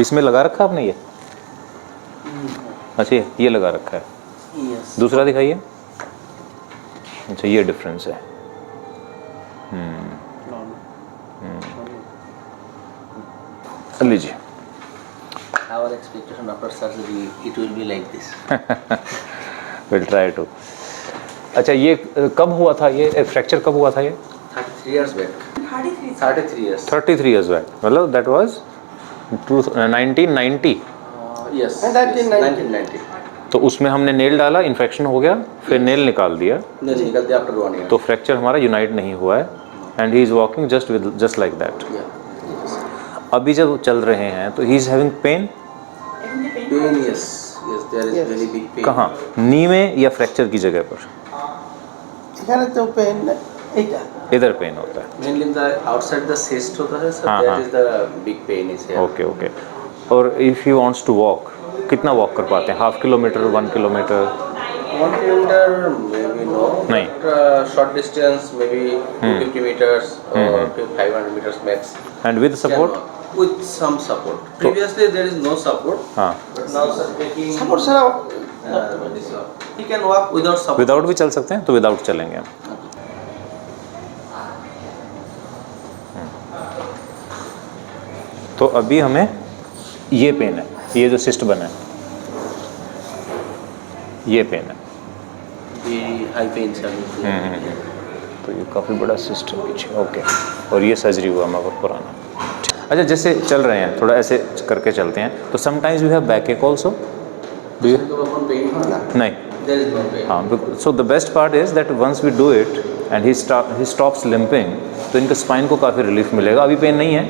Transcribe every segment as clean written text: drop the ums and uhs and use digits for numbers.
इसमें लगा रखा आपने ये? अच्छा ये लगा रखा है। Yes. दूसरा दिखाइए। अच्छा ये डिफरेंस है। लीजिए। Our expectation after surgery, it will be like this. Will try to. अच्छा ये कब हुआ था, ये फ्रैक्चर कब हुआ था ये? 33 years back. 33 years. 33 years back, मतलब दैट वाज 1990। Yes. 1990. तो उसमें हमने नेल डाला, इन्फेक्शन हो गया, फिर नेल निकाल दिया, Then निकल दिया after 1 year. तो फ्रैक्चर हमारा यूनाइट नहीं हुआ है and he is walking just like that. Yeah. अभी जब चल रहे हैं तो he is having pain. Pain, yes. Yes, there is very big pain. कहाँ, नी में या फ्रैक्चर की जगह पर? এখানে তো পেন এইটা इधर पेन होता है। Mainly the outside the chest होता है sir. हाँ, That हाँ। is the big pain is here. Okay okay. और if he wants to walk, कितना वॉक कर पाते हैं? Half kilometre, 1 kilometre? 1 kilometer maybe no. नहीं। But, short distance maybe 250 meters or 500 meters max. And with Can support? walk with some support. Previously there is no support. हाँ, But now sir taking. Support ছাড়া This one. He can walk without support. Without भी चल सकते हैं, तो without चलेंगे हम। तो अभी हमें ये पेन है, ये जो सिस्ट बना है, ये पेन है। The high pain sir. तो ये काफ़ी बड़ा सिस्ट है पीछे। ओके, और ये सर्जरी हुआ हमारा पुराना। अच्छा जैसे चल रहे हैं, थोड़ा ऐसे करके चलते हैं, तो sometimes we have backache also. Do you? Pain? नहीं। There is no pain. हाँ, so the best part is that once we do it and he stops limping, तो इनके स्पाइन को काफ़ी रिलीफ मिलेगा। अभी पेन नहीं है,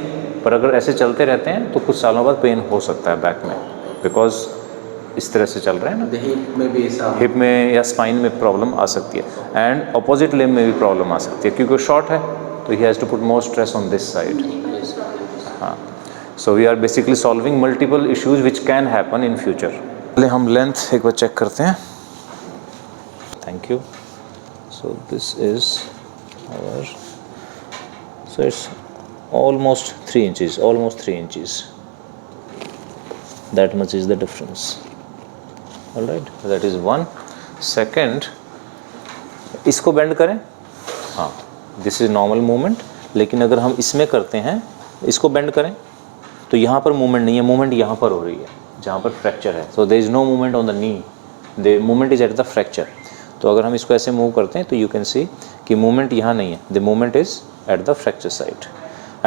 पर अगर ऐसे चलते रहते हैं तो कुछ सालों बाद पेन हो सकता है बैक में, बिकॉज इस तरह से चल रहे हैं ना। The hip may be some. Hip में या स्पाइन में प्रॉब्लम आ सकती है, एंड अपोजिट लिम्ब में भी प्रॉब्लम आ सकती है, क्योंकि शॉर्ट है तो he has to put more stress on this side. Yes, sir. हाँ, so we are basically solving multiple issues which can happen in future. पहले हम लेंथ एक बार चेक करते हैं। Thank you. So this is our, so it's almost 3 inches, almost 3 inches. That much is the difference. All right, that is one. Second, इसको bend करें। हाँ, this is normal movement, लेकिन अगर हम इसमें करते हैं, इसको बेंड करें, तो यहाँ पर मूवमेंट नहीं है, मूवमेंट यहाँ पर हो रही है जहाँ पर फ्रैक्चर है। So there is no movement on the knee, the movement is at the fracture. तो अगर हम इसको ऐसे मूव करते हैं तो यू कैन सी कि मूवमेंट यहाँ नहीं है, the movement is at the fracture side,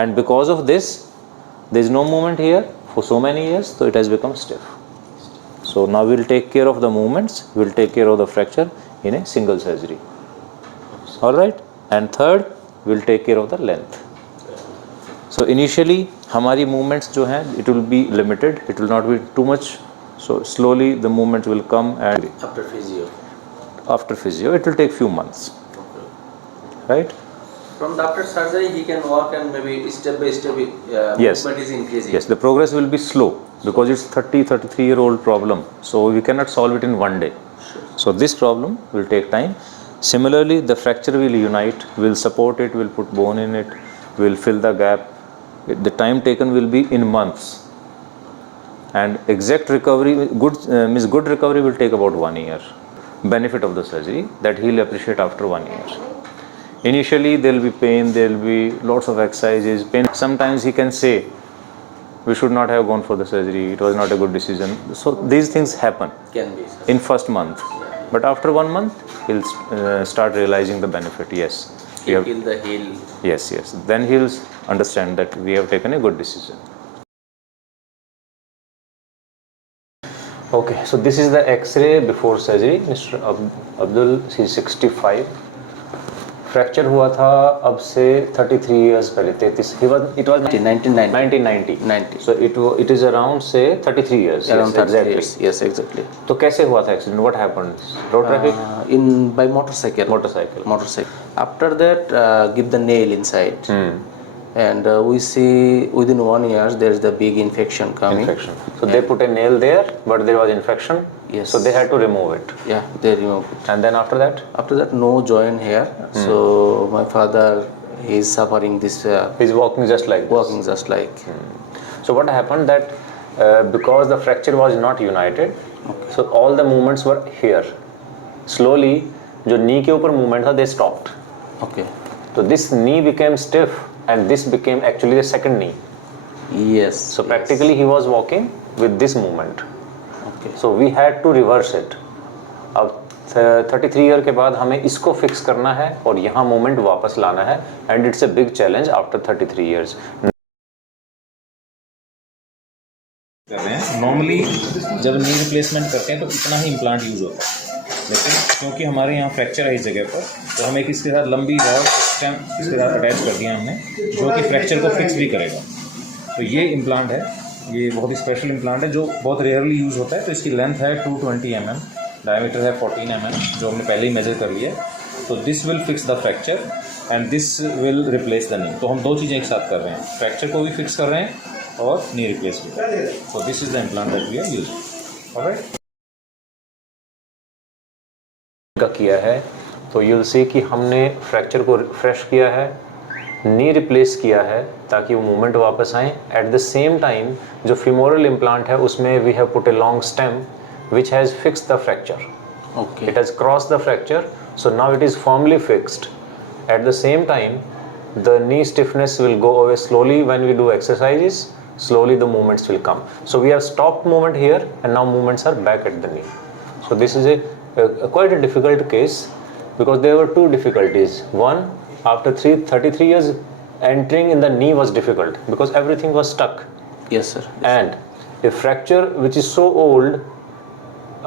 and because of this there is no movement here for so many years, so it has become stiff. So now we will take care of the movements, we will take care of the fracture in a single surgery. All right, and third we will take care of the length. So initially हमारी movements जो हैं it will be limited, it will not be too much, so slowly the movements will come, and After physio. it will take few months, right? From the after surgery, he can walk and maybe step by step Yes. movement is increasing. Yes, the progress will be slow because it's 33-year-old problem, so we cannot solve it in one day. So this problem will take time. Similarly, the fracture will unite, we'll support it, we'll put bone in it, we'll fill the gap. The time taken will be in months, and exact recovery, good recovery will take about 1 year. Benefit of the surgery that he'll appreciate after 1 year. Initially there will be pain, there will be lots of exercises, pain. Sometimes he can say, we should not have gone for the surgery, it was not a good decision. So these things happen Can be. Sir. in first month, but after 1 month he'll start realizing the benefit. Yes, we have, Heal the heel. yes, then he'll understand that we have taken a good decision. Okay, so this is the x-ray before surgery. Mr. Abdul, he's 65. Fracture हुआ था अब से 33 years पहले, 33, it was 1990. 90. So it is around say 33 years. Around Yes, 33 exactly. years. Yes, exactly. तो कैसे हुआ था accident? What happened? Road traffic? By motorcycle. Motorcycle. After that, give the nail inside. And we see within 1 year there is the big infection coming. So they put a nail there, but there was infection. Yes. So they had to remove it. Yeah, they remove it. And then after that? After that, no joint here. So my father, he is suffering this. He's walking just like this. Walking just like. So what happened that because the fracture was not united, so all the movements were here. Slowly, जो knee के ऊपर movement था, they stopped. Okay. So this knee became stiff, and this became actually the second knee. Yes. So practically he was walking with this movement. Okay. So we had to reverse it. अब 33 year के बाद हमें इसको fix करना है और यहाँ moment वापस लाना है, and it's a big challenge after 33 years. Normally जब नी रिप्लेसमेंट करते हैं तो इतना ही इम्प्लांट यूज़ होता है, लेकिन क्योंकि हमारे यहाँ फ्रैक्चर है इस जगह पर, तो हमें इसके साथ लंबी रॉड स्टेम इसके साथ अटैच कर दिया हमने, जो कि फ्रैक्चर को फिक्स भी करेगा. तो ये इम्प्लांट है, ये बहुत ही स्पेशल इम्प्लांट है जो बहुत रेयरली यूज़ होता है. तो इसकी लेंथ है 220 mm, डायमीटर है 14 mm, जो हमने पहले ही मेजर कर लिया है. तो this will fix the fracture and this will replace the knee. तो हम दो चीज़ें एक साथ कर रहे हैं, फ्रैक्चर को भी फिक्स कर रहे हैं और नी रिप्लेस भी. So this is the implant that we are using. Alright, का किया है तो यू विल सी कि हमने फ्रैक्चर को रिफ्रेश किया है, नी रिप्लेस किया है ताकि वो मूवमेंट वापस आए. एट द सेम टाइम जो फीमोरल इम्प्लांट है उसमें we have put a long stem which has fixed the fracture. Okay. It has crossed the fracture, so now it is firmly fixed. At the same time, the knee stiffness will go away slowly when we do exercises. Slowly the movements will come. So we have stopped movement here, and now movements are back at the knee. So this is a quite a difficult case because there were two difficulties. One, after 33 years, entering in the knee was difficult because everything was stuck. Yes, sir. And a fracture which is so old,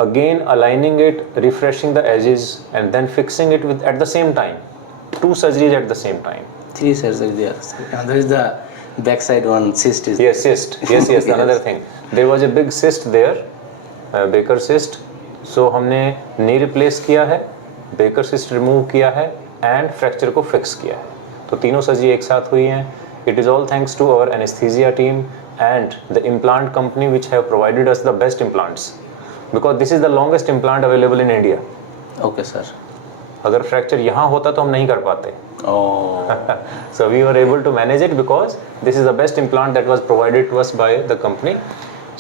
again aligning it, refreshing the edges, and then fixing it with at the same time, two surgeries at the same time. 3 surgeries there. And there is the backside one cyst is. Yes, cyst. Yes, yes. Another thing, there was a big cyst there, Baker cyst. So हमने knee replace किया है, Baker cyst remove किया है, and fracture को fix किया है. तो तीनों सर्जरी एक साथ हुई हैं. It is all thanks to our anesthesia team and the implant company which have provided us the best implants. Because this is the longest implant available in India. Okay, sir. अगर fracture यहाँ होता तो हम नहीं कर पाते. Oh. So we were able to manage it because this is the best implant that was provided to us by the company.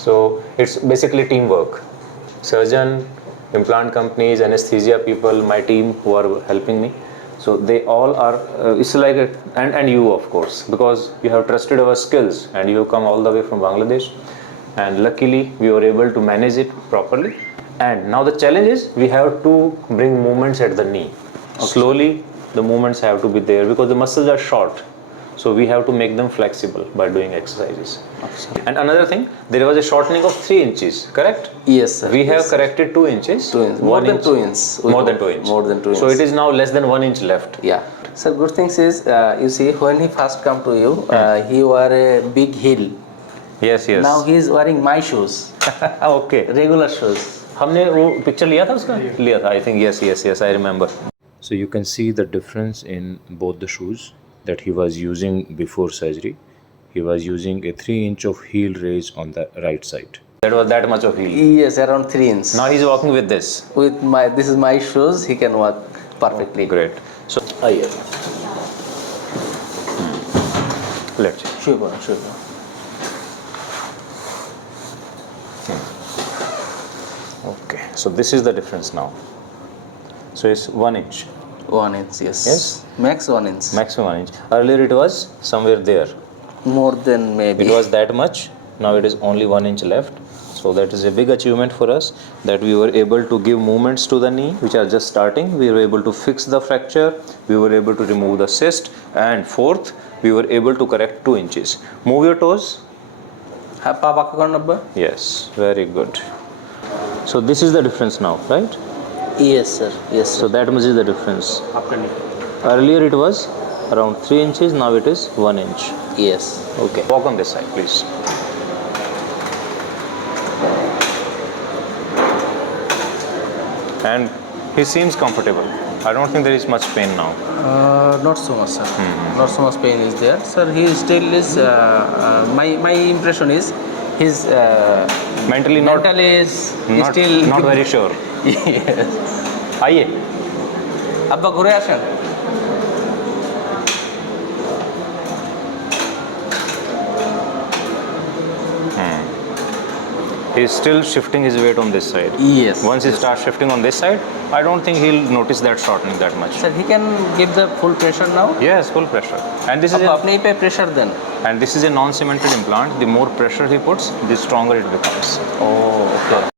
So it's basically teamwork. Surgeon, implant companies, anesthesia people, my team who are helping me. So they all are. It's like and you of course, because you have trusted our skills and you have come all the way from Bangladesh. And luckily we were able to manage it properly. And now the challenge is we have to bring movements at the knee. Okay. Slowly the movements have to be there because the muscles are short, so we have to make them flexible by doing exercises. Okay. And another thing, there was a shortening of 3 inches, correct? Yes, sir. We have yes, corrected 2 inches. 2 inches. More than 2 inches. More than 2 inches. More than 2 inches. So it is now less than 1 inch left. Yeah. Sir, good things is you see when he first come to you, he wore a big heel. Yes, yes. Now he is wearing my shoes. Okay. Regular shoes. हमने वो picture लिया था उसका? लिया था. I think yes, I remember. So you can see the difference in both the shoes that he was using before surgery. He was using a 3 inch of heel raise on the right side. That was that much of heel. Yes, around 3 inches. Now he's walking with this. With this is my shoes. He can walk perfectly. Great. So let's see. Sure. Okay. So this is the difference now. So it's 1 inch. 1 inch, yes. Yes. Max 1 inch. Maximum 1 inch. Earlier it was somewhere there. More than maybe. It was that much. Now it is only 1 inch left. So that is a big achievement for us, that we were able to give movements to the knee which are just starting. We were able to fix the fracture. We were able to remove the cyst. And fourth, we were able to correct 2 inches. Move your toes. Yes, very good. So this is the difference now, right? Yes, sir. Yes, sir. So that much is the difference. After knee. Earlier it was around 3 inches, now it is 1 inch. Yes. Okay, walk on this side, please. And he seems comfortable. I don't think there is much pain now. Not so much, sir. Not so much pain is there, sir. He still is. My impression is his Mentally is still not very sure. Yes. आइए. अब्बा घुरे আসেন. He's still shifting his weight on this side. Yes. Once he starts shifting on this side, I don't think he'll notice that shortening that much. Sir, he can give the full pressure now. Yes, full pressure. And this is अब a, अपने ही पे pressure then. and this is a non-cemented implant. The more pressure he puts, the stronger it becomes. Oh, okay.